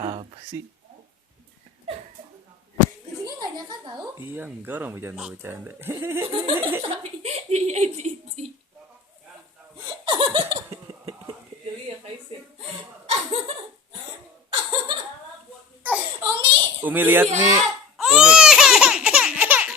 Apa sih? Kucingnya nggak nyakar tahu. Iya enggak, orang bercanda. Tapi dia jijik. Jadi ya Kaisir. Umi. Umi lihat nih.